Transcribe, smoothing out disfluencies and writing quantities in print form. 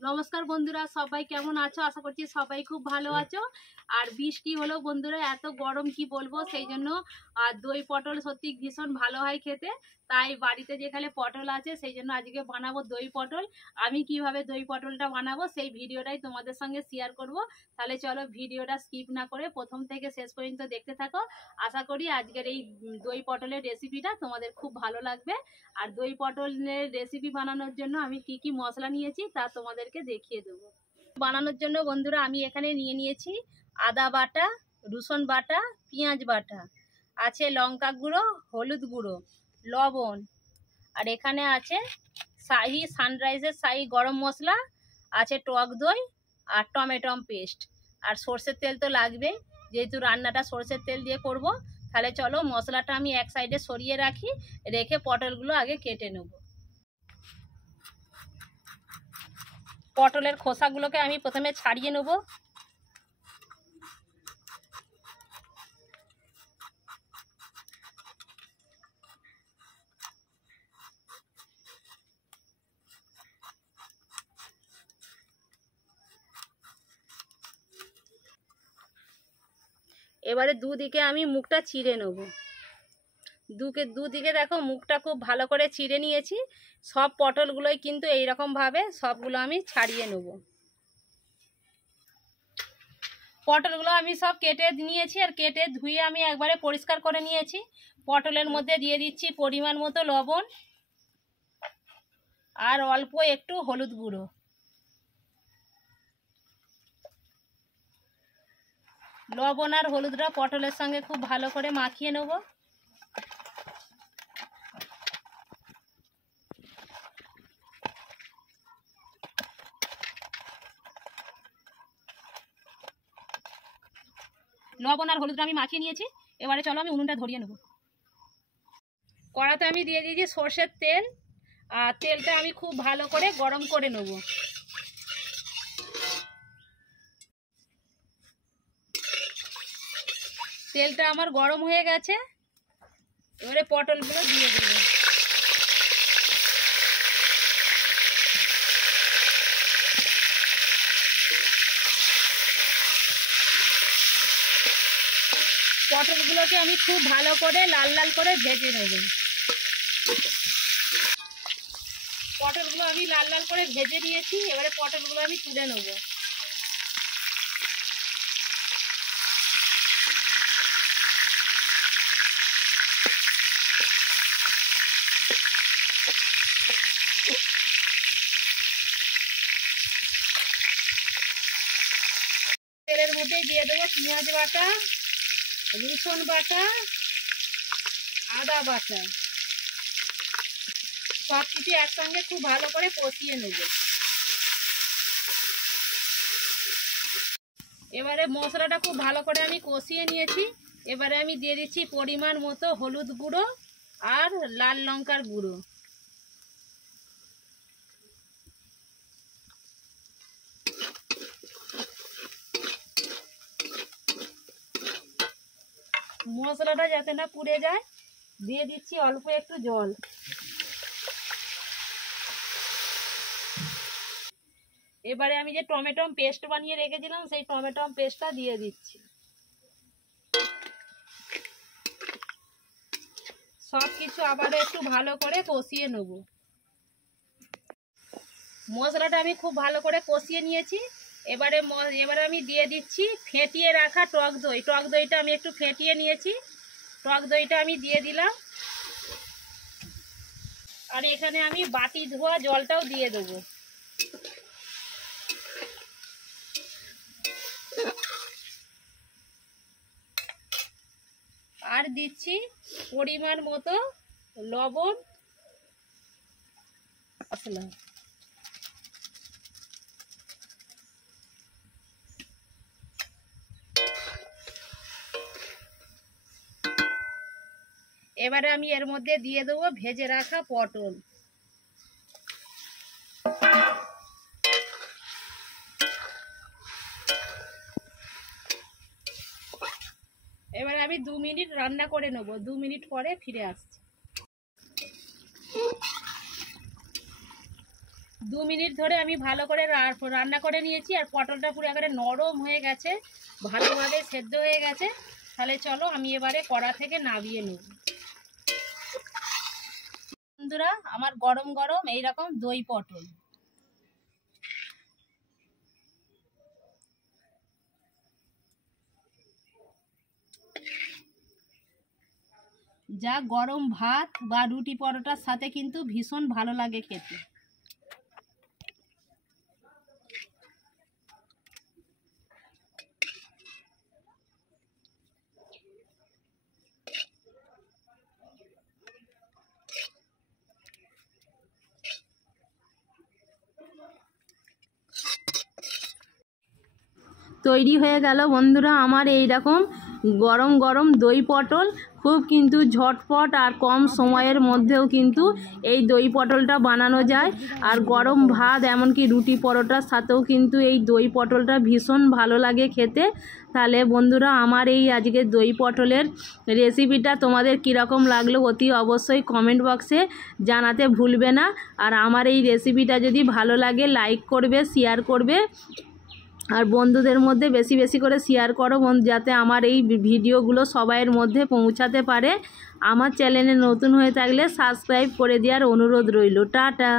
নমস্কার বন্ধুরা, সবাই কেমন আছো? আশা করছি সবাই খুব ভালো আছো। আর বৃষ্টি হলো বন্ধুরা, এত গরম কি বলবো, সেই জন্য আর দই পটল সত্যি ভীষণ ভালো হয় খেতে। তাই বাড়িতে যেখানে পটল আছে সেই জন্য আজকে বানাবো দই পটল। আমি কিভাবে দই পটলটা বানাবো সেই ভিডিওটাই তোমাদের সঙ্গে শেয়ার করব। তাহলে চলো ভিডিওটা স্কিপ না করে প্রথম থেকে শেষ পর্যন্ত দেখতে থাকো। আশা করি আজকের এই দই পটলের রেসিপিটা তোমাদের খুব ভালো লাগবে। আর দই পটলের রেসিপি বানানোর জন্য আমি কি কি মশলা নিয়েছি তা তোমাদেরকে দেখিয়ে দেবো। বানানোর জন্য বন্ধুরা আমি এখানে নিয়েছি আদা বাটা, রসুন বাটা, পেঁয়াজ বাটা, আছে লঙ্কা গুঁড়ো, হলুদ গুঁড়ো, লবণ, আর এখানে আছে শাহি সানরাইজের শাহি গরম মশলা, আছে টক দই আর টমেটো পেস্ট। আর সর্ষের তেল তো লাগবেই, যেহেতু রান্নাটা সর্ষের তেল দিয়ে করব। তাহলে চলো মশলাটা আমি এক সাইডে সরিয়ে রাখি, রেখে পটলগুলো আগে কেটে নেব। পটলের খোসাগুলোকে আমি প্রথমে ছাড়িয়ে নেব। এবারে দুদিকে আমি মুখটা চিড়ে নেব। দুদিকে দেখো মুখটা খুব ভালো করে চিড়ে নিয়েছি। সব পটলগুলোই কিন্তু এইরকমভাবে সবগুলো আমি ছাড়িয়ে নেব। পটলগুলো আমি সব কেটে নিয়েছি, আর কেটে ধুয়ে আমি একবারে পরিষ্কার করে নিয়েছি। পটলের মধ্যে দিয়ে দিচ্ছি পরিমাণ মতো লবণ আর অল্প একটু হলুদ গুঁড়ো। লবণ আর হলুদটা পটলের সঙ্গে খুব ভালো করে মাখিয়ে নেব। লবণ আর হলুদটা আমি মাখিয়ে নিয়েছি। এবারে চলো আমি উনুনটা ধরিয়ে নেব। কড়াতে আমি দিয়ে দিয়েছি সর্ষের তেল, আর তেলটা আমি খুব ভালো করে গরম করে নেব। তেলটা আমার গরম হয়ে গেছে, এবারে পটলগুলো দিয়ে দেব। পটলগুলোকে আমি খুব ভালো করে লাল লাল করে ভেজে নেব। পটলগুলো আমি লাল লাল করে ভেজে নিয়েছি, এবারে পটলগুলো আমি তুলে নেব। তেলের মধ্যে দিয়ে দেবো পেঁয়াজ বাটা, রসুন বাটা, আদা বাটা, সব কিছু একসঙ্গে খুব ভালো করে কষিয়ে নেব। এবারে মশলাটা খুব ভালো করে আমি কষিয়ে নিয়েছি। এবারে আমি দিয়ে দিচ্ছি পরিমাণ মতো হলুদ গুঁড়ো আর লাল লঙ্কার গুঁড়ো। মশলাটা যাতে না পুড়ে যায় দিয়ে দিচ্ছি অল্প একটু জল। এবারে আমি যে টমেটো পেস্ট বানিয়ে রেখেছিলাম সেই টমেটো পেস্টটা দিয়ে দিচ্ছি। সব কিছু আবার একটু ভালো করে কষিয়ে নেব। মশলাটা আমি খুব ভালো করে কষিয়ে নিয়েছি। এবারে আমি দিয়ে দিচ্ছি ফেটিয়ে রাখা টক দই। টক দইটা আমি একটু ফেটিয়ে নিয়েছি, টক দইটা আমি দিয়ে দিলাম। আর এখানে আমি বাটি ধোয়া জলটাও দিয়ে দেবো। আর দিচ্ছি পরিমাণ মতো লবণ, মশলা। এবারে আমি এর মধ্যে দিয়ে দেবো ভেজে রাখা পটল। এবারে আমি 2 মিনিট রান্না করে নেব। 2 মিনিট পরে ফিরে আসছি। 2 2 মিনিট ধরে আমি ভালো করে রান্না করে নিয়েছি। আর পটলটা পুরো একেবারে নরম হয়ে গেছে, ভালোভাবে সেদ্ধ হয়ে গেছে। তাহলে চলো আমি এবারে কড়া থেকে নামিয়ে নেব। বন্ধুরা, আমার গরম গরম এইরকম দই পটল। যা গরম ভাত বা রুটি পরোটার সাথে কিন্তু ভীষণ ভালো লাগে খেতে। তৈরি হয়ে গেল বন্ধুরা আমার এই রকম গরম গরম দই পটল। খুব কিন্তু ঝটপট আর কম সময়ের মধ্যেও কিন্তু এই দই পটলটা বানানো যায়। আর গরম ভাত এমনকি রুটি পরোটার সাথেও কিন্তু এই দই পটলটা ভীষণ ভালো লাগে খেতে। তাহলে বন্ধুরা, আমার এই আজকে দই পটলের রেসিপিটা তোমাদের কীরকম লাগলো অতি অবশ্যই কমেন্ট বক্সে জানাতে ভুলবে না। আর আমার এই রেসিপিটা যদি ভালো লাগে লাইক করবে, শেয়ার করবে, আর বন্ধুদের মধ্যে বেশি বেশি করে শেয়ার করো যাতে আমার এই ভিডিওগুলো সবাইয়ের মধ্যে পৌঁছাতে পারে। আমার চ্যানেলে নতুন হয়ে থাকলে সাবস্ক্রাইব করে দেওয়ার অনুরোধ রইল। টাটা।